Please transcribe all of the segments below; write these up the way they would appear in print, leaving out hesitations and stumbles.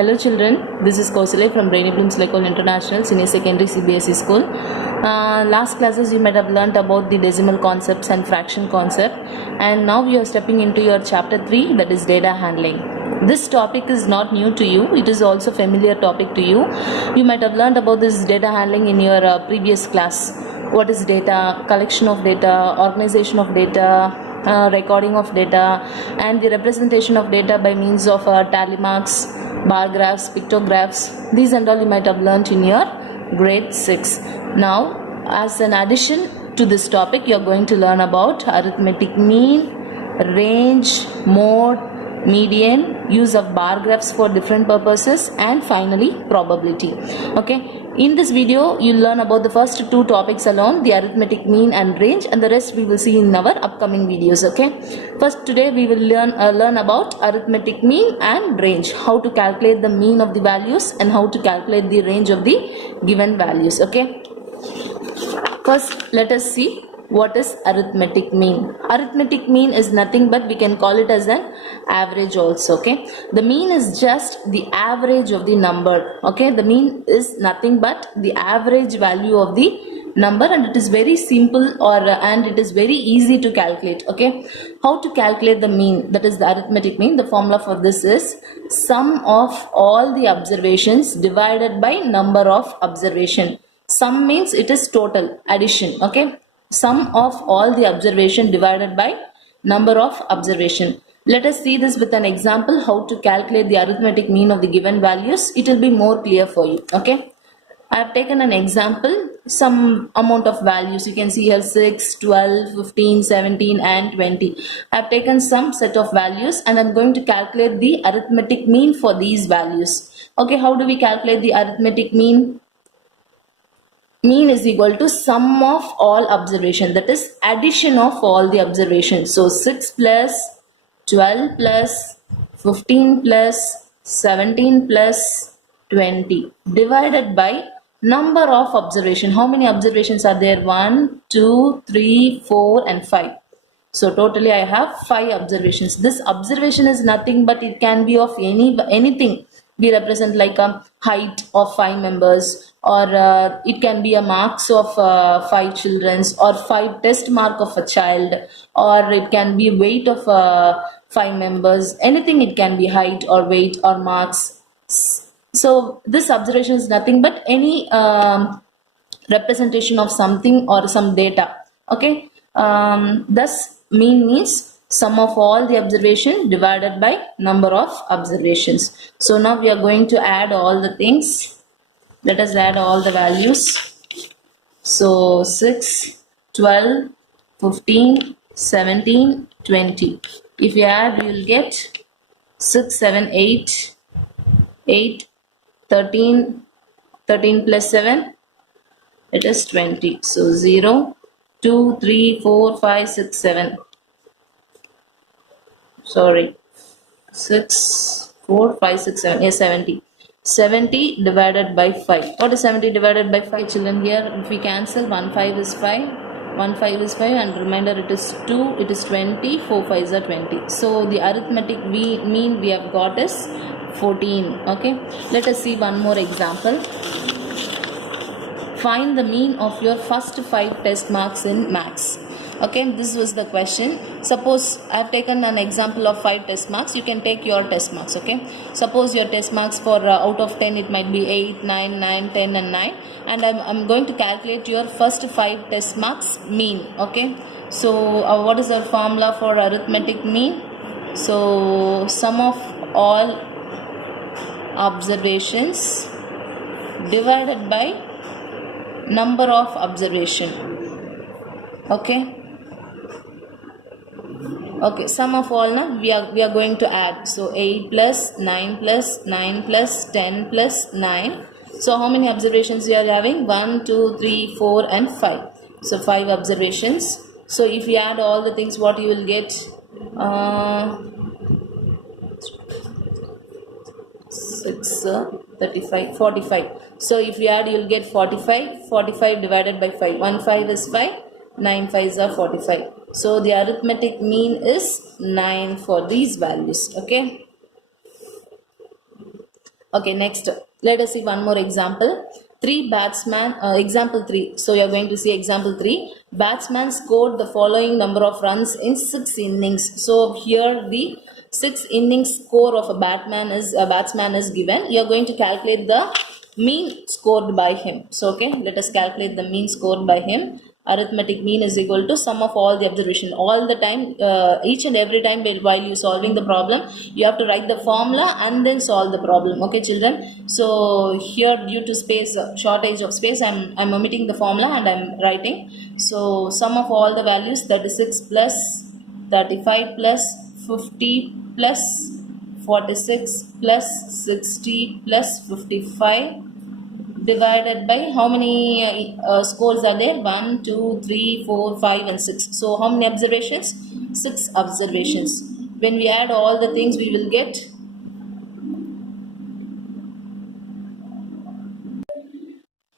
Hello children, this is Kausalya from Rainy Blooms Lekol International Senior Secondary CBSE School. Last classes you might have learnt about the decimal concepts and fraction concept, and now you are stepping into your chapter 3, that is data handling. This topic is not new to you, it is also familiar topic to you. You might have learnt about this data handling in your previous class. What is data, collection of data, organization of data, recording of data, and the representation of data by means of tally marks, bar graphs, pictographs. These and all you might have learnt in your grade 6. Now, as an addition to this topic, you are going to learn about arithmetic mean, range, mode, median, use of bar graphs for different purposes, and finally probability. Okay. In this video, you'll learn about the first two topics alone, the arithmetic mean and range, and the rest we will see in our upcoming videos. Okay. First, today we will learn about arithmetic mean and range, how to calculate the mean of the values and how to calculate the range of the given values. Okay. First, let us see what is arithmetic mean. Arithmetic mean is nothing but we can call it as an average also. Okay, the mean is just the average of the number. Okay, the mean is nothing but the average value of the number, and it is very simple and it is very easy to calculate. Okay, how to calculate the mean, that is the arithmetic mean. The formula for this is sum of all the observations divided by number of observation. Sum means it is total addition. Okay, sum of all the observation divided by number of observation. Let us see this with an example, how to calculate the arithmetic mean of the given values. It will be more clear for you. Okay, I have taken an example, some amount of values. You can see here 6, 12, 15, 17 and 20. I have taken some set of values and I am going to calculate the arithmetic mean for these values. Okay, how do we calculate the arithmetic mean? Mean is equal to sum of all observation, that is addition of all the observations. So 6 plus 12 plus 15 plus 17 plus 20 divided by number of observation. How many observations are there? 1, 2, 3, 4 and 5. So totally I have 5 observations. This observation is nothing but it can be of anything. We represent like a height of 5 members, or it can be a marks of 5 children, or 5 test mark of a child, or it can be weight of 5 members. Anything, it can be height or weight or marks. So this observation is nothing but any representation of something or some data. Okay, thus mean means sum of all the observation divided by number of observations. So now we are going to add all the things. Let us add all the values. So 6, 12, 15, 17, 20. If you add, you will get 6, 7, 8, 8, 13, 13 plus 7, it is 20. So 0, 2, 3, 4, 5, 6, 7. Sorry, 6, 4, 5, 6, 7, yes, 70. 70 divided by 5. What is 70 divided by 5, children? Here, if we cancel, 1 5 is 5, 1 5 is 5, and remainder it is 2, it is 20, 4 5s are 20. So the arithmetic mean we have got is 14. Okay, let us see one more example. Find the mean of your first 5 test marks in maths. Okay, this was the question. Suppose I have taken an example of 5 test marks. You can take your test marks. Okay, suppose your test marks for out of 10 it might be 8, 9, 9, 10 and 9, and I'm going to calculate your first 5 test marks mean. Okay, so what is our formula for arithmetic mean? So sum of all observations divided by number of observation. Okay, okay, sum of all now we are going to add. So 8 plus 9 plus 9 plus 10 plus 9. So how many observations we are having? 1, 2, 3, 4 and 5. So 5 observations. So if you add all the things, what you will get? 6, 35, 45. So if you add, you will get 45. 45 divided by 5. 1 5 is 5. 9 5s are 45. So the arithmetic mean is 9 for these values. Okay. Okay, next, let us see one more example. Example 3. So you are going to see example 3. Batsman scored the following number of runs in 6 innings. So here the 6 innings score of a batsman is given. You are going to calculate the mean scored by him. So okay, let us calculate the mean scored by him. Arithmetic mean is equal to sum of all the observation. All the time, each and every time while you solving the problem, you have to write the formula and then solve the problem. Okay, children. So here, due to space, shortage of space, I'm omitting the formula and I'm writing. So sum of all the values, 36 plus 35 plus 50 plus 46 plus 60 plus 55 divided by how many scores are there? 1, 2, 3, 4, 5 and 6. So how many observations? 6 observations. When we add all the things, we will get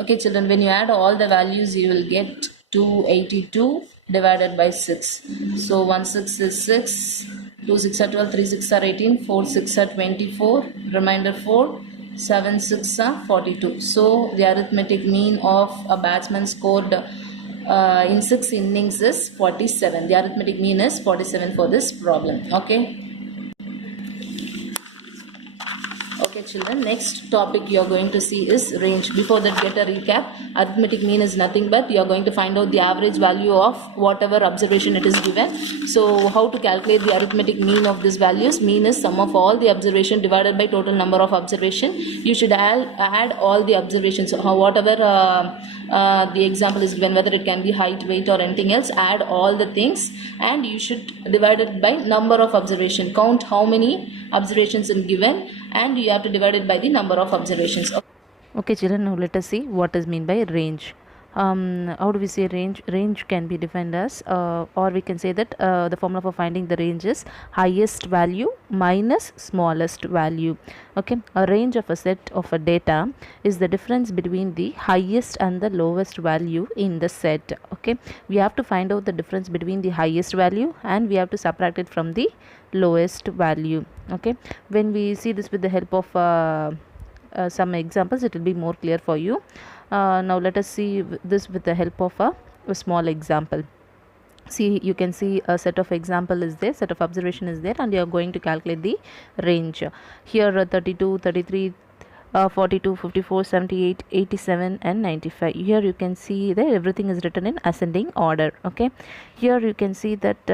okay, children, when you add all the values, you will get 282 divided by 6. So 1 6 is 6, 2 6 are 12, 3 6 are 18, 4 6 are 24, remainder 4, 7 6 are 42. So the arithmetic mean of a batsman scored in 6 innings is 47. The arithmetic mean is 47 for this problem. Okay. Okay, children, next topic you are going to see is range. Before that, get a recap. Arithmetic mean is nothing but you are going to find out the average value of whatever observation it is given. So how to calculate the arithmetic mean of these values? Mean is sum of all the observation divided by total number of observation. You should add all the observations. Whatever the example is given, whether it can be height, weight or anything else, add all the things and you should divide it by number of observation. Count how many observations are given and you have to divide it by the number of observations. Okay, children, now let us see what is mean by range. How do we say range? Range can be defined as or we can say that the formula for finding the range is highest value minus smallest value. Okay, a range of a set of a data is the difference between the highest and the lowest value in the set. Okay, we have to find out the difference between the highest value and we have to subtract it from the lowest value. Okay, when we see this with the help of some examples, it will be more clear for you. Now let us see this with the help of a small example. See, you can see a set of example is there, set of observation is there, and you are going to calculate the range. Here 32, 33, 42, 54, 78, 87 and 95. Here you can see that everything is written in ascending order. Okay, here you can see that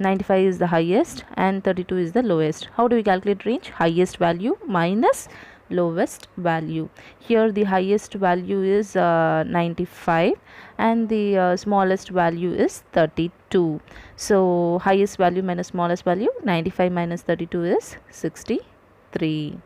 95 is the highest and 32 is the lowest. How do we calculate range? Highest value minus lowest value. Here the highest value is 95 and the smallest value is 32. So highest value minus smallest value, 95 minus 32 is 63.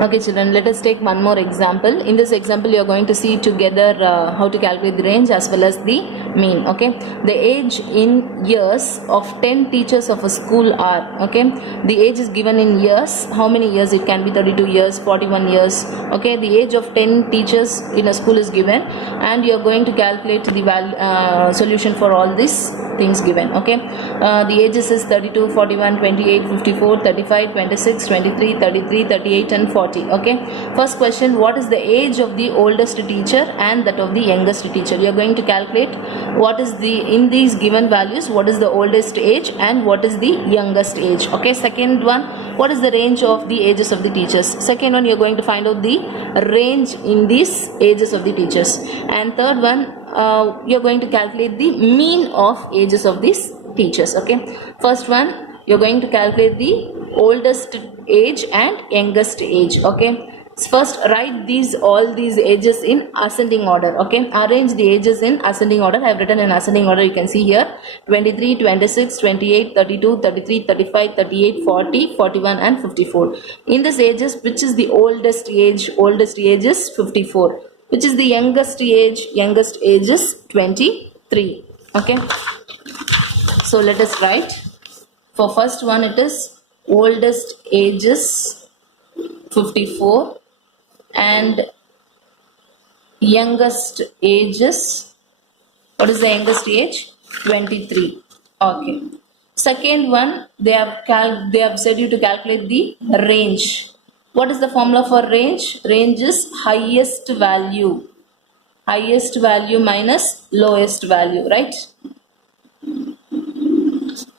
Okay, children, let us take one more example. In this example, you are going to see together how to calculate the range as well as the mean. Okay, the age in years of 10 teachers of a school are, okay, the age is given in years. How many years? It can be 32 years, 41 years. Okay, the age of 10 teachers in a school is given and you are going to calculate the solution for all these things given. Okay, the ages is 32, 41, 28, 54, 35, 26, 23, 33, 38 and 40. Okay, first question, what is the age of the oldest teacher and that of the youngest teacher? You are going to calculate what is the, in these given values, what is the oldest age and what is the youngest age. Okay, second one, what is the range of the ages of the teachers? Second one, you are going to find out the range in these ages of the teachers. And third one, you are going to calculate the mean of ages of these teachers. Okay, first one, you are going to calculate the oldest age and youngest age. Okay, first write all these ages in ascending order. Okay, arrange the ages in ascending order. I have written in ascending order. You can see here 23, 26, 28, 32, 33, 35, 38, 40, 41 and 54. In these ages, which is the oldest age? Oldest age is 54. Which is the youngest age? Youngest age is 23. Okay, so let us write. For first one, it is oldest age is 54 and youngest age is, what is the youngest age? 23. Okay, Second one, they have said you to calculate the range. What is the formula for range? Range is highest value minus lowest value, right?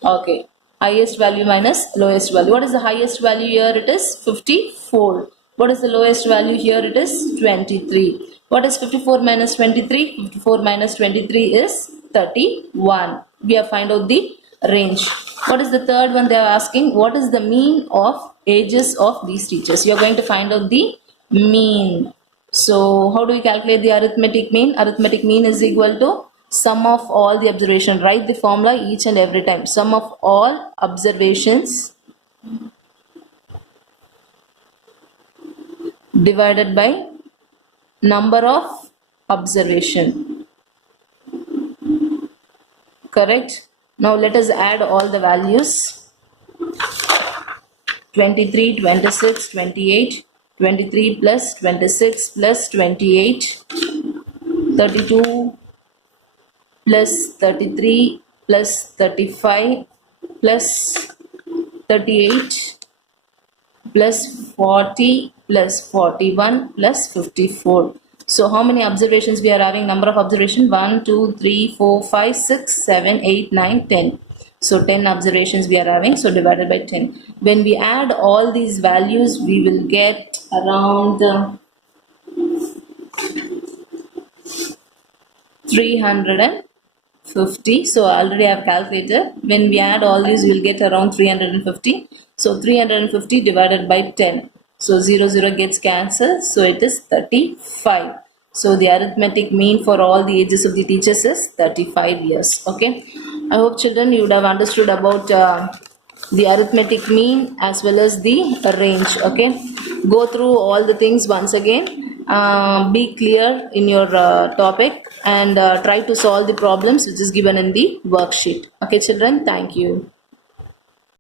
Okay, highest value minus lowest value. What is the highest value here? It is 54. What is the lowest value here? It is 23. What is 54 minus 23? 54 minus 23 is 31. We have find out the range. What is the third one? They are asking what is the mean of ages of these teachers. You are going to find out the mean. So how do we calculate the arithmetic mean? Arithmetic mean is equal to sum of all the observation. Write the formula each and every time. Sum of all observations divided by number of observation. Correct? Now let us add all the values. 23, 26, 28, 23 plus 26 plus 28, 32 plus 33 plus 35 plus 38 plus 40 plus 41 plus 54. So how many observations we are having? Number of observation 1, 2, 3, 4, 5, 6, 7, 8, 9, 10. So 10 observations we are having. So divided by 10. When we add all these values, we will get around 350. So already I have calculated. When we add all these, we will get around 350. So 350 divided by 10. So 0 gets cancelled. So it is 35. So the arithmetic mean for all the ages of the teachers is 35 years. Okay. I hope children you would have understood about the arithmetic mean as well as the range. Okay. Go through all the things once again. Be clear in your topic and try to solve the problems which is given in the worksheet. Okay children, thank you.